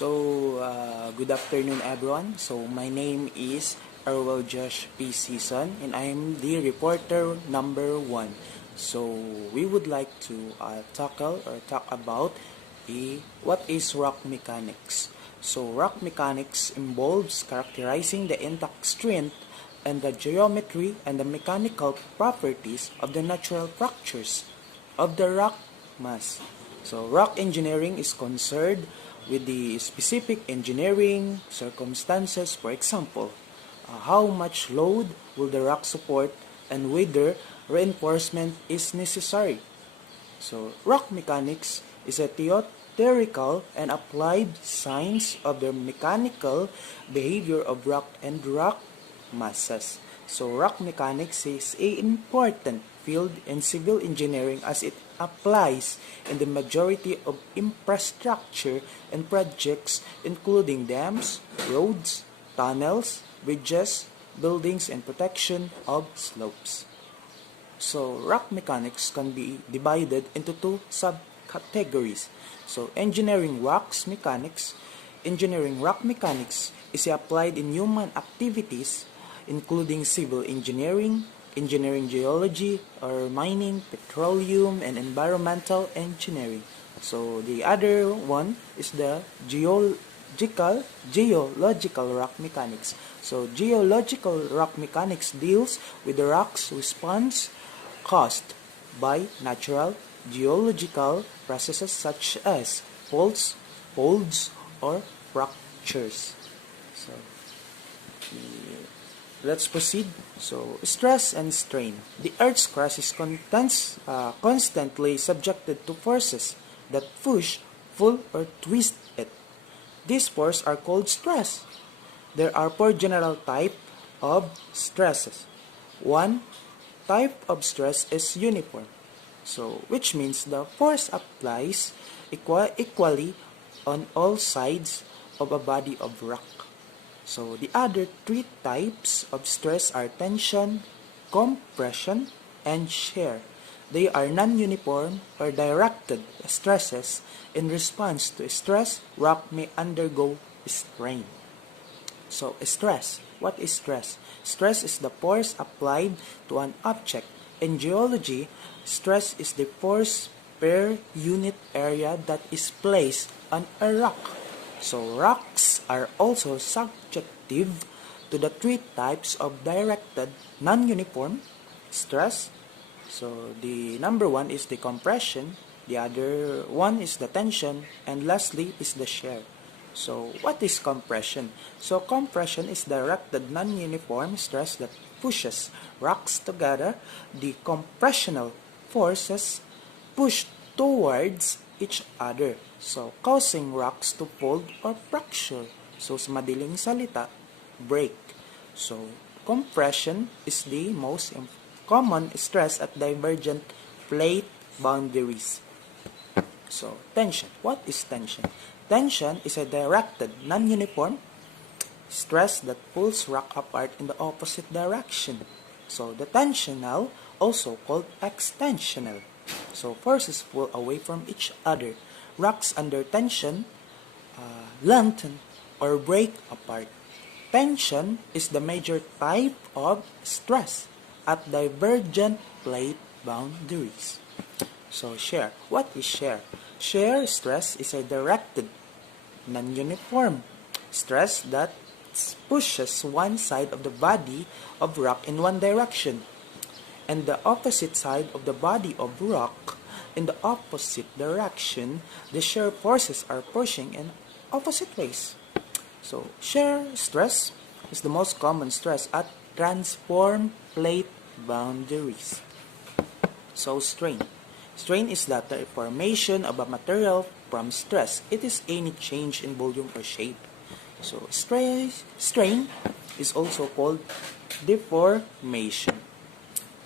Good afternoon everyone. My name is Erwell Josh P. Season and I am the reporter number 1. We would like to talk about what is rock mechanics. Rock mechanics involves characterizing the intact strength and the geometry and the mechanical properties of the natural fractures of the rock mass. Rock engineering is concerned with the specific engineering circumstances, for example, how much load will the rock support and whether reinforcement is necessary. Rock mechanics is a theoretical and applied science of the mechanical behavior of rock and rock masses. Rock mechanics is an important field in civil engineering as it applies in the majority of infrastructure and projects including dams, roads, tunnels, bridges, buildings, and protection of slopes. Rock mechanics can be divided into two subcategories. Engineering rock mechanics. Engineering rock mechanics is applied in human activities including civil engineering, engineering geology or mining, petroleum, and environmental engineering. The other one is the geological rock mechanics. Geological rock mechanics deals with the rock's response caused by natural geological processes such as faults, folds, or fractures. Let's proceed. Stress and strain. The Earth's crust is constantly subjected to forces that push, pull, or twist it. These forces are called stress. There are four general types of stresses. One type of stress is uniform, which means the force applies equally on all sides of a body of rock. The other three types of stress are tension, compression, and shear. They are non-uniform or directed stresses. In response to stress, rock may undergo strain. Stress. What is stress? Stress is the force applied to an object. In geology, stress is the force per unit area that is placed on a rock. Rocks are also subjective to the three types of directed non-uniform stress. The number one is the compression, the other one is the tension, and lastly is the shear. What is compression? Compression is directed non-uniform stress that pushes rocks together. The compressional forces push towards each other, causing rocks to fold or fracture. Sa madaling salita, break. Compression is the most common stress at divergent plate boundaries. Tension. What is tension? Tension is a directed, non-uniform stress that pulls rock apart in the opposite direction. The tensional, also called extensional. Forces pull away from each other. Rocks under tension lengthen or break apart. Tension is the major type of stress at divergent plate boundaries. Shear. What is shear? Shear stress is a directed, non-uniform stress that pushes one side of the body of rock in one direction and the opposite side of the body of rock in the opposite direction. The shear forces are pushing in opposite ways. Shear stress is the most common stress at transform plate boundaries. Strain. Strain is the deformation of a material from stress. It is any change in volume or shape. Strain is also called deformation.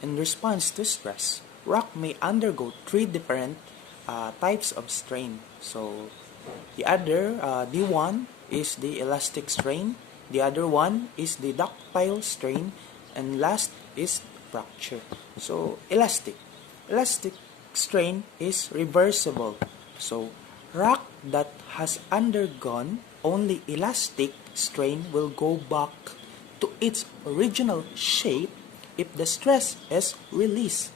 In response to stress, rock may undergo three different types of strain. The one is the elastic strain, the other one is the ductile strain, and last is fracture. Elastic strain is reversible. Rock that has undergone only elastic strain will go back to its original shape if the stress is released.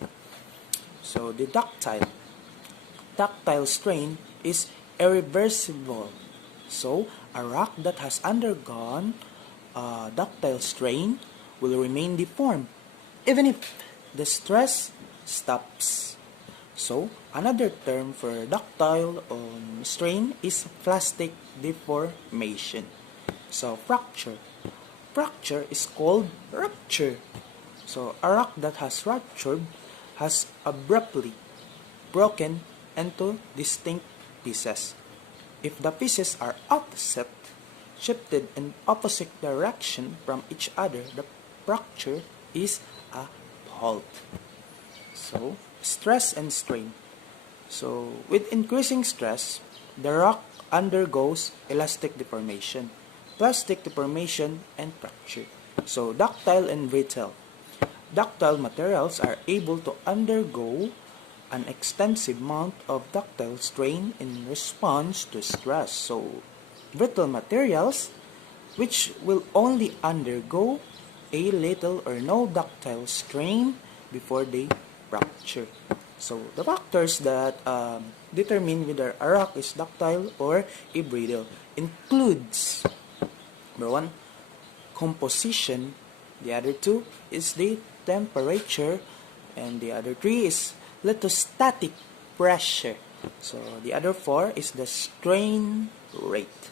So the ductile strain is irreversible. So a rock that has undergone a ductile strain will remain deformed even if the stress stops. So another term for ductile strain is plastic deformation. So fracture. Fracture is called rupture. So a rock that has ruptured has abruptly broken into distinct pieces. If the pieces are opposite, shifted in opposite direction from each other, the fracture is a fault. So, stress and strain. So, with increasing stress, the rock undergoes elastic deformation, plastic deformation, and fracture. So, ductile and brittle. Ductile materials are able to undergo an extensive amount of ductile strain in response to stress. So, brittle materials, which will only undergo a little or no ductile strain before they fracture. So, the factors that determine whether a rock is ductile or a brittle includes, number one, composition. The other two is the temperature, and the other three is lithostatic pressure. So the other four is the strain rate.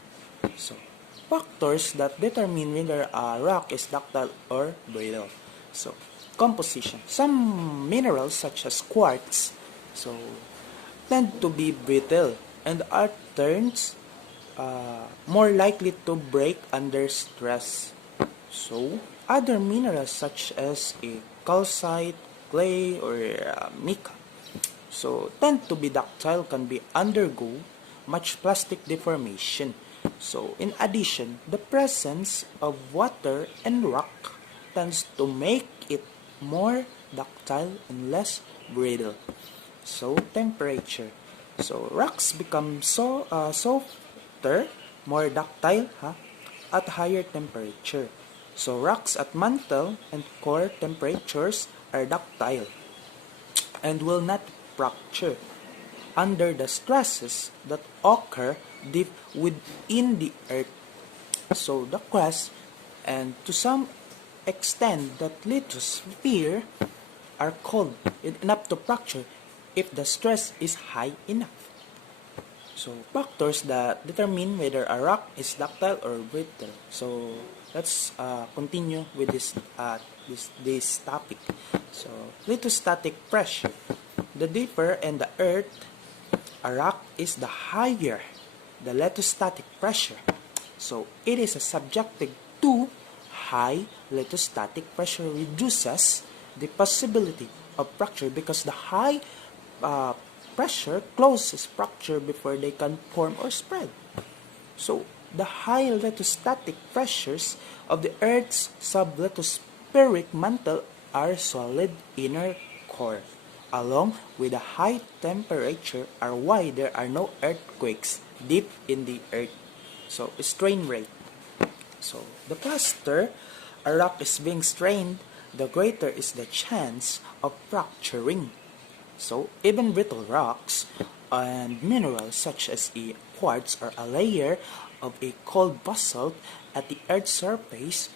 So factors that determine whether a rock is ductile or brittle. So composition. Some minerals such as quartz tend to be brittle and are turns more likely to break under stress. So other minerals such as a calcite, clay, or mica tend to be ductile, can be undergo much plastic deformation. So in addition, the presence of water and rock tends to make it more ductile and less brittle. So temperature. So rocks become softer, more ductile at higher temperature. So rocks at mantle and core temperatures are ductile and will not fracture under the stresses that occur deep within the earth. So the crust and to some extent the lithosphere are cold enough to fracture if the stress is high enough. So factors that determine whether a rock is ductile or brittle. So let's continue with this topic. So lithostatic pressure. The deeper in the earth a rock is, the higher the lithostatic pressure. So it is subjected to high lithostatic pressure reduces the possibility of fracture because the high pressure closes fracture before they can form or spread. So the high lithostatic pressures of the Earth's sublithospheric mantle are solid inner core, along with a high temperature, are why there are no earthquakes deep in the earth. So strain rate. So the faster a rock is being strained, the greater is the chance of fracturing. So even brittle rocks and minerals such as a quartz or a layer of a cold basalt at the earth's surface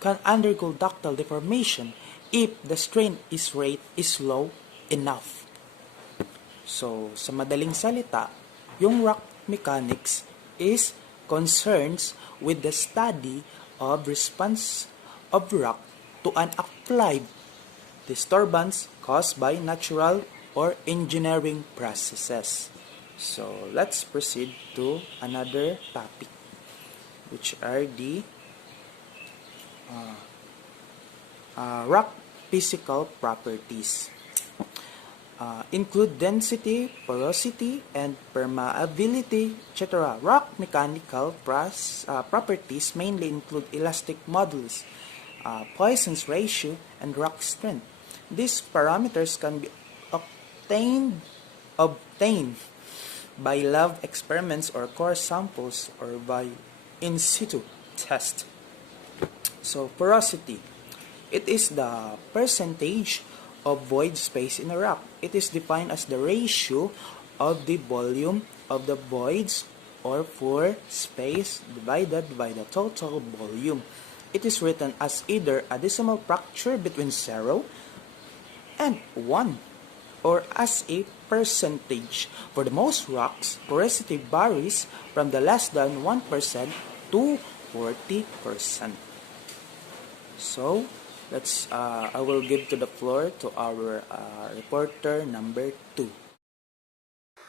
can undergo ductile deformation if the strain rate is low enough. So sa madaling salita, yung rock mechanics is concerns with the study of response of rock to an applied disturbance caused by natural or engineering processes. So let's proceed to another topic, which are the rock physical properties. Include density, porosity, and permeability, etc. Rock mechanical properties mainly include elastic modulus, Poisson's ratio, and rock strength. These parameters can be obtained by lab experiments or core samples or by in situ test. So porosity, it is the percentage of void space in a rock. It is defined as the ratio of the volume of the voids or pore space divided by the total volume. It is written as either a decimal fraction between 0 and 1 or as a percentage. For the most rocks, porosity varies from the less than 1% to 40%. So, I will give to the floor to our reporter number 2.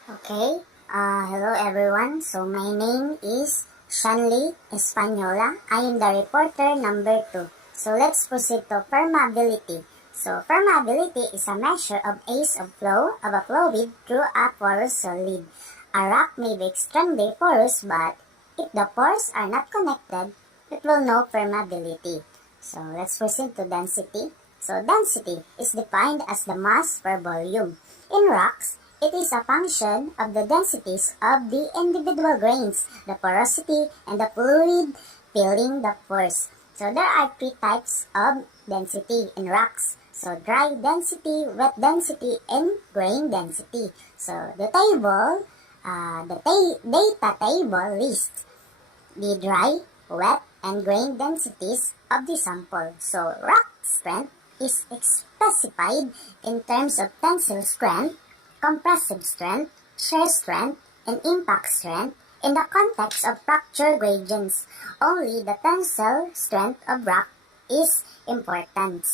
Okay, hello everyone. So my name is Shanley Espanola. I am the reporter number 2. So let's proceed to permeability. So permeability is a measure of ease of flow of a fluid through a porous solid. A rock may be extremely porous, but if the pores are not connected, it will no permeability. So let's proceed to density. So density is defined as the mass per volume. In rocks, it is a function of the densities of the individual grains, the porosity, and the fluid filling the pores. So there are 3 types of density in rocks. So dry density, wet density, and grain density. So the table, data table lists the dry, wet, and grain densities of the sample. So rock strength is specified in terms of tensile strength, compressive strength, shear strength, and impact strength. In the context of fracture gradients, only the tensile strength of rock is important.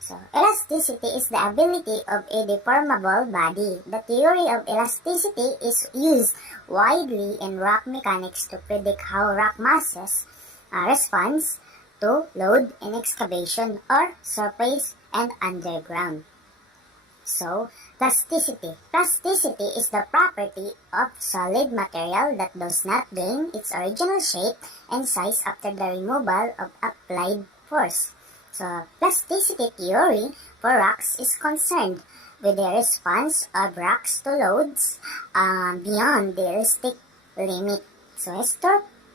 So, elasticity is the ability of a deformable body. The theory of elasticity is used widely in rock mechanics to predict how rock masses responds to load in excavation or surface and underground. So, plasticity. Plasticity is the property of solid material that does not gain its original shape and size after the removal of applied force. So, plasticity theory for rocks is concerned with the response of rocks to loads beyond the elastic limit. So,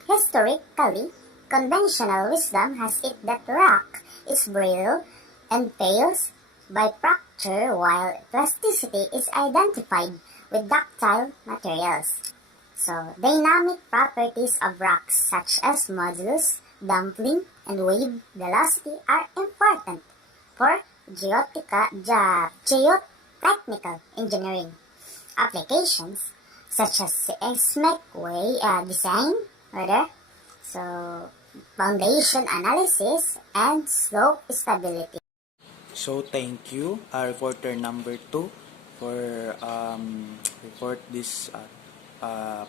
historically, conventional wisdom has it that rock is brittle and fails by fracture, while plasticity is identified with ductile materials. So, dynamic properties of rocks such as modulus, damping, and wave velocity are important for geotechnical engineering applications such as seismic design, foundation analysis, and slope stability. So thank you, reporter number 2, for report this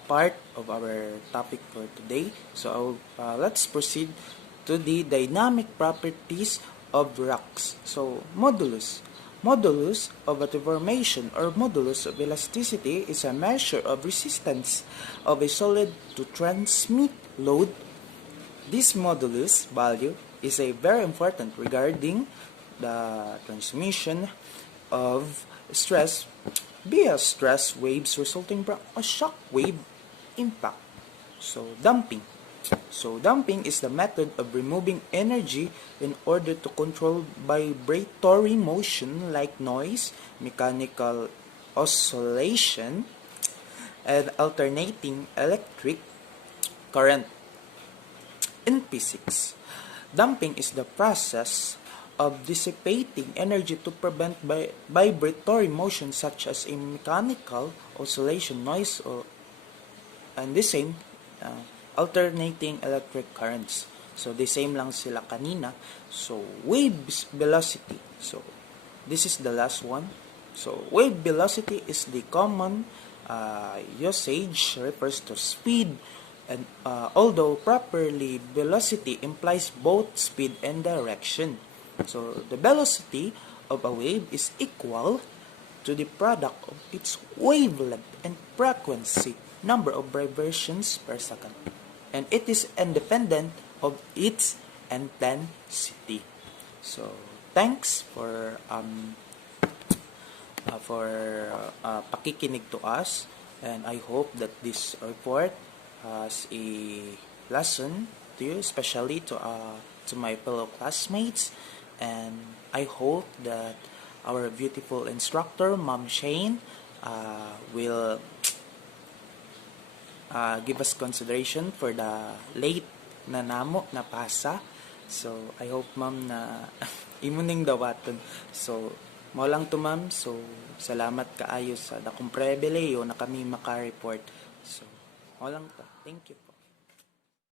part of our topic for today. So let's proceed to the dynamic properties of rocks. So modulus. Modulus of a deformation or modulus of elasticity is a measure of resistance of a solid to transmit load. This modulus value is a very important regarding the transmission of stress via stress waves resulting from a shock wave impact. So damping. So damping is the method of removing energy in order to control vibratory motion like noise, mechanical oscillation, and alternating electric current. In physics, damping is the process of dissipating energy to prevent vibratory motion such as a mechanical oscillation, noise, and the same alternating electric currents. So the same lang sila kanina. So wave velocity. So this is the last one. So wave velocity is the common usage refers to speed, and although properly velocity implies both speed and direction. So the velocity of a wave is equal to the product of its wavelength and frequency, number of vibrations per second, and it is independent of its intensity. So thanks for for pakikinig to us, and I hope that this report has a lesson to you, especially to my fellow classmates, and I hope that our beautiful instructor, Ma'am Shane, will give us consideration for the late na namo na pasa. So, I hope ma'am na imuning dawaton. So, mo lang to ma'am. So, salamat kaayo sa dakong pribileyo na kami maka-report. So, mo lang to. Thank you.